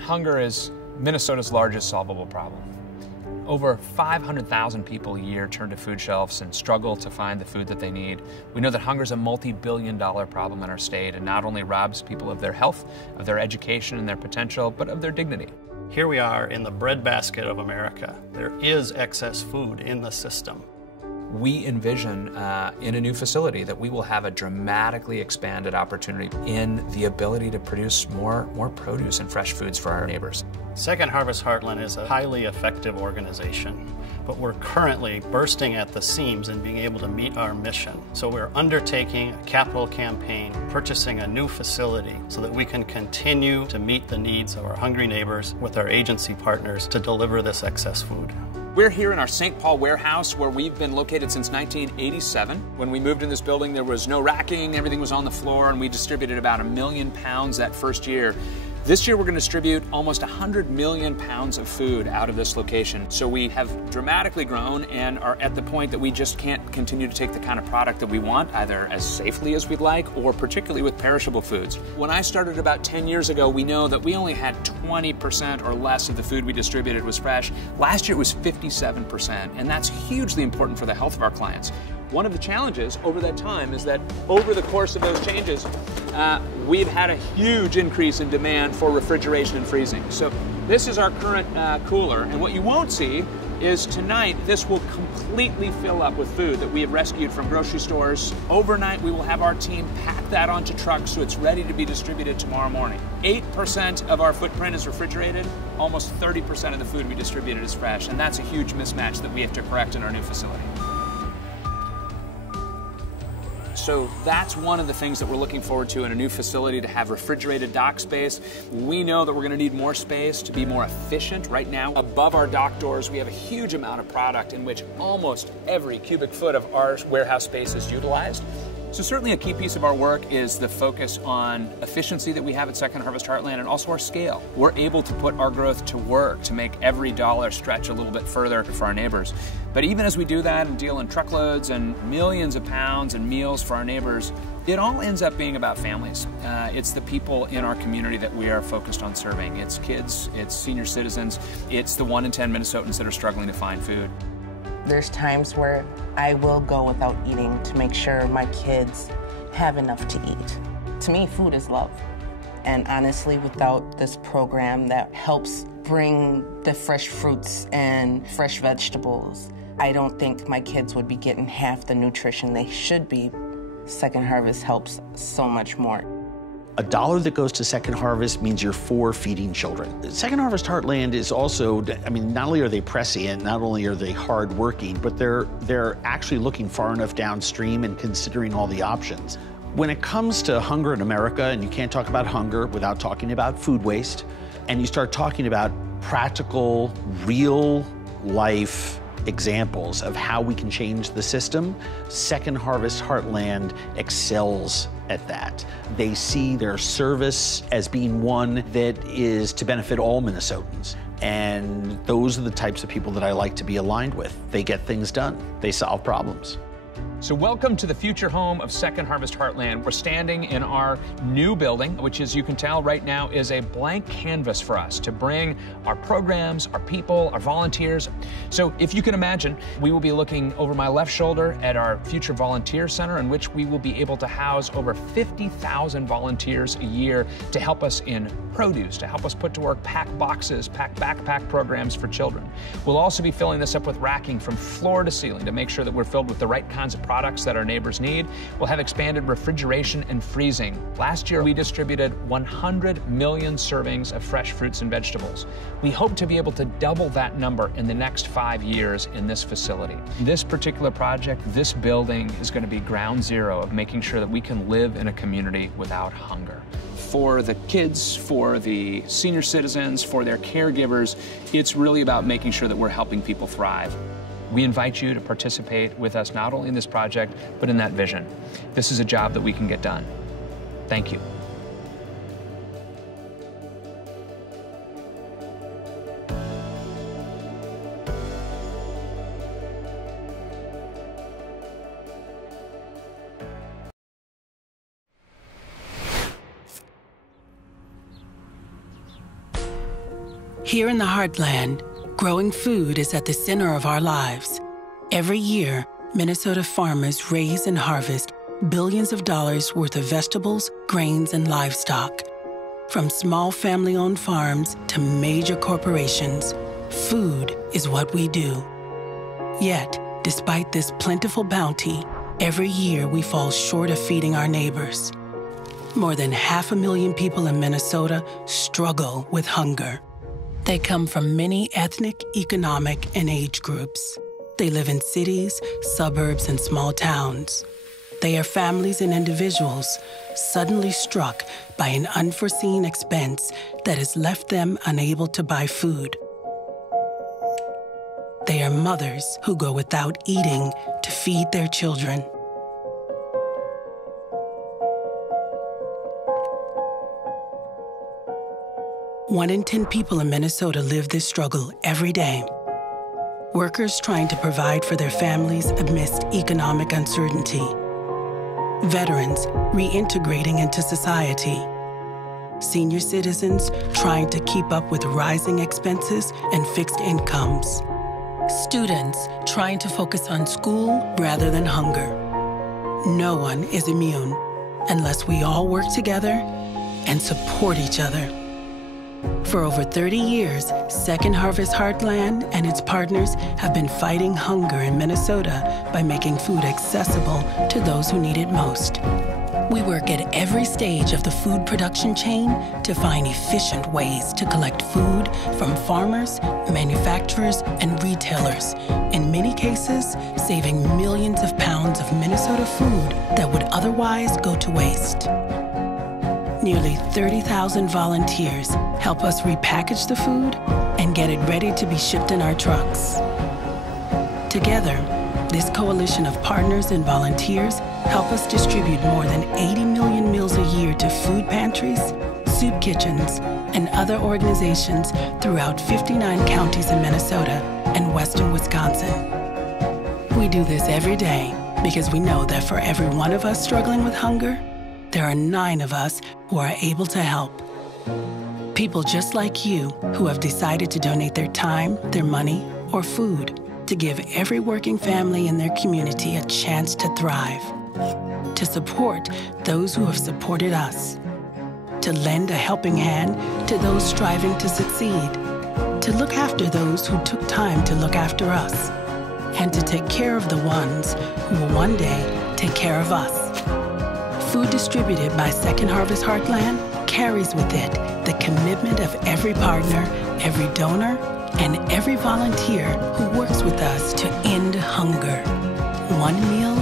Hunger is Minnesota's largest solvable problem. Over 500,000 people a year turn to food shelves and struggle to find the food that they need. We know that hunger is a multi-billion-dollar problem in our state and not only robs people of their health, of their education and their potential, but of their dignity. Here we are in the breadbasket of America. There is excess food in the system. We envision in a new facility that we will have a dramatically expanded opportunity in the ability to produce more produce and fresh foods for our neighbors. Second Harvest Heartland is a highly effective organization, but we're currently bursting at the seams in being able to meet our mission. So we're undertaking a capital campaign, purchasing a new facility so that we can continue to meet the needs of our hungry neighbors with our agency partners to deliver this excess food. We're here in our St. Paul warehouse where we've been located since 1987. When we moved in this building, there was no racking, everything was on the floor, and we distributed about 1 million pounds that first year. This year we're going to distribute almost 100 million pounds of food out of this location. So we have dramatically grown and are at the point that we just can't continue to take the kind of product that we want, either as safely as we'd like or particularly with perishable foods. When I started about 10 years ago, we know that we only had 20% or less of the food we distributed was fresh. Last year it was 57%, and that's hugely important for the health of our clients. One of the challenges over that time is that over the course of those changes, we've had a huge increase in demand for refrigeration and freezing. So this is our current cooler, and what you won't see is tonight this will completely fill up with food that we have rescued from grocery stores. Overnight we will have our team pack that onto trucks so it's ready to be distributed tomorrow morning. 8% of our footprint is refrigerated, almost 30% of the food we distributed is fresh, and that's a huge mismatch that we have to correct in our new facility. So that's one of the things that we're looking forward to in a new facility, to have refrigerated dock space. We know that we're going to need more space to be more efficient. Right now, above our dock doors, we have a huge amount of product in which almost every cubic foot of our warehouse space is utilized. So certainly a key piece of our work is the focus on efficiency that we have at Second Harvest Heartland and also our scale. We're able to put our growth to work to make every dollar stretch a little bit further for our neighbors. But even as we do that and deal in truckloads and millions of pounds and meals for our neighbors, it all ends up being about families. It's the people in our community that we are focused on serving. It's kids, it's senior citizens, it's the 1 in 10 Minnesotans that are struggling to find food. There's times where I will go without eating to make sure my kids have enough to eat. To me, food is love. And honestly, without this program that helps bring the fresh fruits and fresh vegetables, I don't think my kids would be getting half the nutrition they should be. Second Harvest helps so much more. $1 that goes to Second Harvest means you're for feeding children. Second Harvest Heartland is also, I mean, not only are they prescient, not only are they hardworking, but they're actually looking far enough downstream and considering all the options. When it comes to hunger in America, and you can't talk about hunger without talking about food waste, and you start talking about practical, real life examples of how we can change the system, Second Harvest Heartland excels at that. They see their service as being one that is to benefit all Minnesotans. And those are the types of people that I like to be aligned with. They get things done. They solve problems. So welcome to the future home of Second Harvest Heartland. We're standing in our new building, which, as you can tell right now, is a blank canvas for us to bring our programs, our people, our volunteers. So if you can imagine, we will be looking over my left shoulder at our future volunteer center, in which we will be able to house over 50,000 volunteers a year to help us in produce, to help us put to work pack boxes, pack backpack programs for children. We'll also be filling this up with racking from floor to ceiling to make sure that we're filled with the right kinds of products that our neighbors need. We'll have expanded refrigeration and freezing. Last year, we distributed 100 million servings of fresh fruits and vegetables. We hope to be able to double that number in the next 5 years in this facility. This particular project, this building, is going to be ground zero of making sure that we can live in a community without hunger. For the kids, for the senior citizens, for their caregivers, it's really about making sure that we're helping people thrive. We invite you to participate with us not only in this project, but in that vision. This is a job that we can get done. Thank you. Here in the Heartland, growing food is at the center of our lives. Every year, Minnesota farmers raise and harvest billions of dollars worth of vegetables, grains, and livestock. From small family-owned farms to major corporations, food is what we do. Yet, despite this plentiful bounty, every year we fall short of feeding our neighbors. More than 500,000 people in Minnesota struggle with hunger. They come from many ethnic, economic, and age groups. They live in cities, suburbs, and small towns. They are families and individuals suddenly struck by an unforeseen expense that has left them unable to buy food. They are mothers who go without eating to feed their children. One in 10 people in Minnesota live this struggle every day. Workers trying to provide for their families amidst economic uncertainty. Veterans reintegrating into society. Senior citizens trying to keep up with rising expenses and fixed incomes. Students trying to focus on school rather than hunger. No one is immune unless we all work together and support each other. For over 30 years, Second Harvest Heartland and its partners have been fighting hunger in Minnesota by making food accessible to those who need it most. We work at every stage of the food production chain to find efficient ways to collect food from farmers, manufacturers, and retailers, in many cases, saving millions of pounds of Minnesota food that would otherwise go to waste. Nearly 30,000 volunteers help us repackage the food and get it ready to be shipped in our trucks. Together, this coalition of partners and volunteers help us distribute more than 80 million meals a year to food pantries, soup kitchens, and other organizations throughout 59 counties in Minnesota and western Wisconsin. We do this every day because we know that for every one of us struggling with hunger, there are 9 of us who are able to help. People just like you who have decided to donate their time, their money, or food to give every working family in their community a chance to thrive, to support those who have supported us, to lend a helping hand to those striving to succeed, to look after those who took time to look after us, and to take care of the ones who will one day take care of us. Food distributed by Second Harvest Heartland carries with it the commitment of every partner, every donor, and every volunteer who works with us to end hunger, one meal